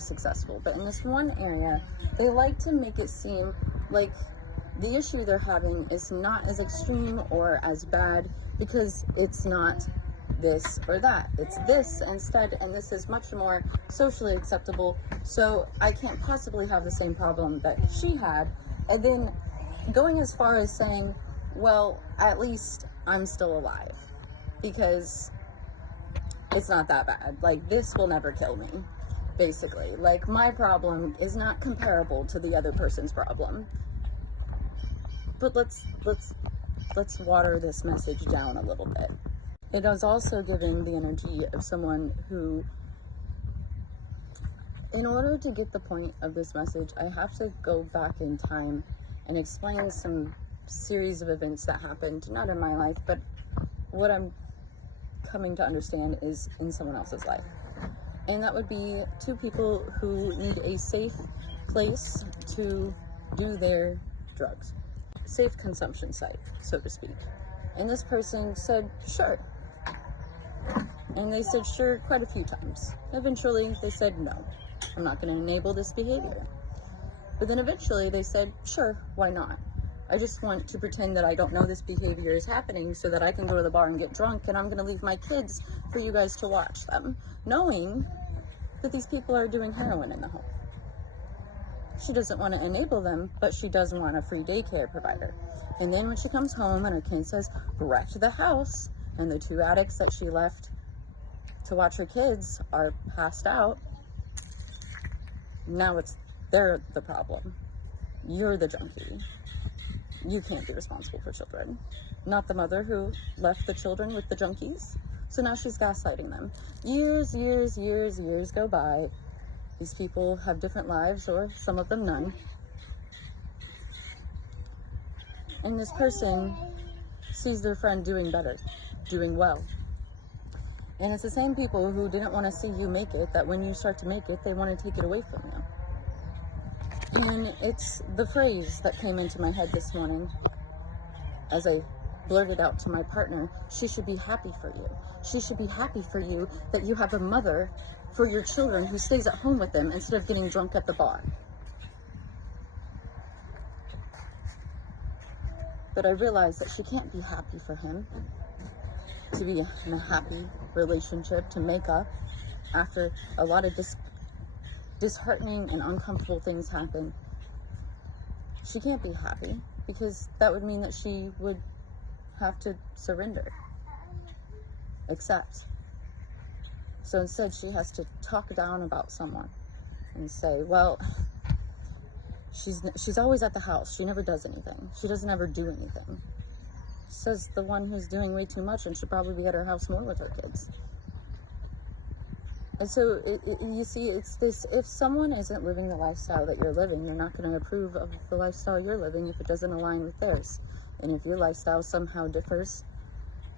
successful. But in this one area, they like to make it seem like the issue they're having is not as extreme or as bad because it's not this or that. It's this instead, and this is much more socially acceptable, so I can't possibly have the same problem that she had. And then going as far as saying, well, at least I'm still alive because it's not that bad. Like, this will never kill me, basically. Like, my problem is not comparable to the other person's problem. But let's water this message down a little bit. It is also giving the energy of someone who, in order to get the point of this message, I have to go back in time and explain some series of events that happened, not in my life, but what I'm coming to understand is in someone else's life. And that would be two people who need a safe place to do their drugs. Safe consumption site, so to speak. And this person said, sure. And they said sure quite a few times. Eventually they said no, I'm not going to enable this behavior. But then eventually they said sure, why not? I just want to pretend that I don't know this behavior is happening so that I can go to the bar and get drunk, and I'm going to leave my kids for you guys to watch them, knowing that these people are doing heroin in the home. She doesn't want to enable them, but she does want a free daycare provider. And then when she comes home and her kid says, wrecked the house, and the two addicts that she left to watch her kids are passed out, now they're the problem. You're the junkie. You can't be responsible for children. Not the mother who left the children with the junkies. So now she's gaslighting them. Years go by. These people have different lives, or some of them none. And this person sees their friend doing better, doing well. And it's the same people who didn't want to see you make it, that when you start to make it, they want to take it away from you. And it's the phrase that came into my head this morning as I blurted out to my partner, she should be happy for you. She should be happy for you that you have a mother for your children who stays at home with them instead of getting drunk at the bar. But I realized that she can't be happy for him to be in a happy relationship, to make up after a lot of disheartening and uncomfortable things happen. She can't be happy because that would mean that she would have to surrender, accept. So instead she has to talk down about someone and say, well, she's always at the house. She never does anything. She doesn't ever do anything. Says the one who's doing way too much and should probably be at her house more with her kids. And so you see, it's this, if someone isn't living the lifestyle that you're living, you're not going to approve of the lifestyle you're living if it doesn't align with theirs. And if your lifestyle somehow differs,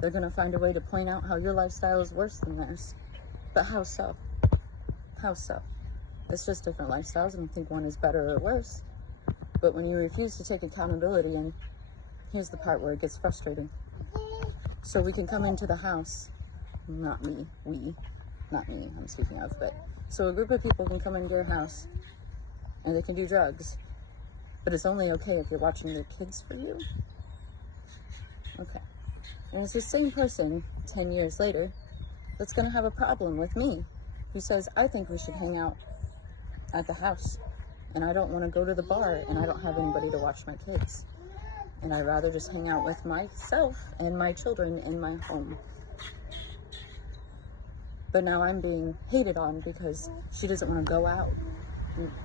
they're going to find a way to point out how your lifestyle is worse than theirs. But how so? How so? It's just different lifestyles. I don't think one is better or worse. But when you refuse to take accountability, and here's the part where it gets frustrating. So we can come into the house, not me, not me I'm speaking of, but so a group of people can come into your house and they can do drugs, but it's only okay if you're watching your kids for you. Okay. And it's the same person 10 years later that's going to have a problem with me, who says, I think we should hang out at the house, and I don't want to go to the bar, and I don't have anybody to watch my kids, and I'd rather just hang out with myself and my children in my home. But now I'm being hated on because she doesn't want to go out.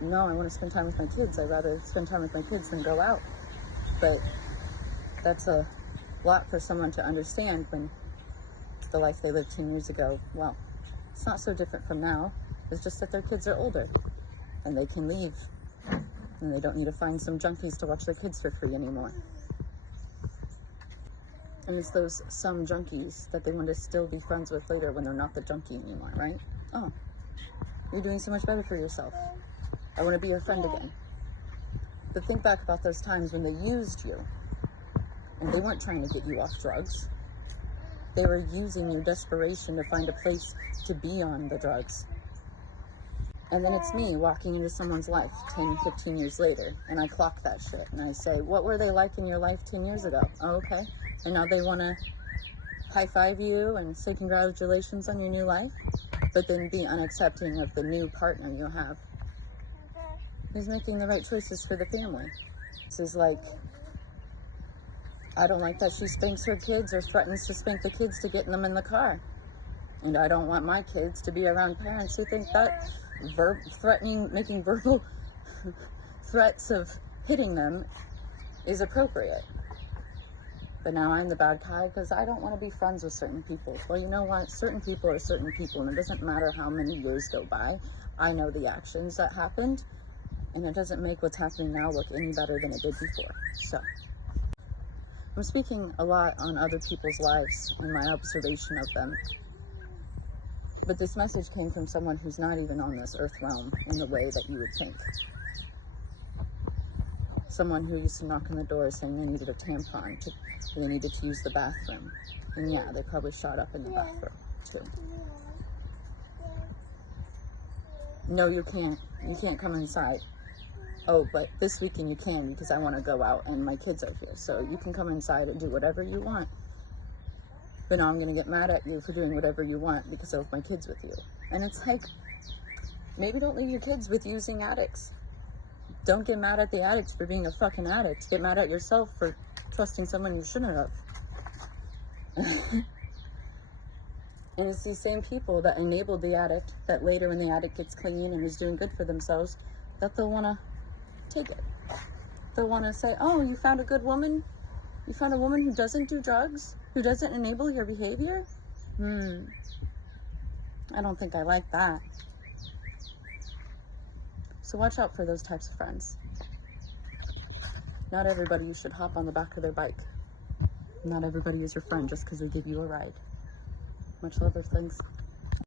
No, I want to spend time with my kids. I'd rather spend time with my kids than go out. But that's a lot for someone to understand when the life they lived 10 years ago, well, it's not so different from now. It's just that their kids are older and they can leave and they don't need to find some junkies to watch their kids for free anymore. And it's those some junkies that they want to still be friends with later when they're not the junkie anymore, right? Oh, you're doing so much better for yourself. I want to be your friend again. But think back about those times when they used you and they weren't trying to get you off drugs. They were using your desperation to find a place to be on the drugs. And then it's me walking into someone's life 10, 15 years later, and I clock that shit, and I say, what were they like in your life 10 years ago? Oh, okay. And now they want to high-five you and say congratulations on your new life, but then be unaccepting of the new partner you have. Who's making the right choices for the family? This is like, I don't like that she spanks her kids or threatens to spank the kids to get them in the car. And I don't want my kids to be around parents who think that making verbal threats of hitting them is appropriate. But now I'm the bad guy because I don't want to be friends with certain people. Well, you know what? Certain people are certain people, and it doesn't matter how many years go by. I know the actions that happened, and it doesn't make what's happening now look any better than it did before. So, I'm speaking a lot on other people's lives and my observation of them. But this message came from someone who's not even on this earth realm in the way that you would think. Someone who used to knock on the door saying they needed a tampon, they needed to use the bathroom. And yeah, they probably shot up in the bathroom too. No, you can't. You can't come inside. Oh, but this weekend you can because I want to go out and my kids are here. So you can come inside and do whatever you want. But now I'm going to get mad at you for doing whatever you want because I have my kids with you. And it's like, maybe don't leave your kids with using addicts. Don't get mad at the addicts for being a fucking addict. Get mad at yourself for trusting someone you shouldn't have. And it's these same people that enabled the addict, that later when the addict gets clean and is doing good for themselves, that they'll want to take it. They'll want to say, oh, you found a good woman? You found a woman who doesn't do drugs? Who doesn't enable your behavior? I don't think I like that. So watch out for those types of friends. Not everybody you should hop on the back of their bike. Not everybody is your friend just because they give you a ride. Much love, things.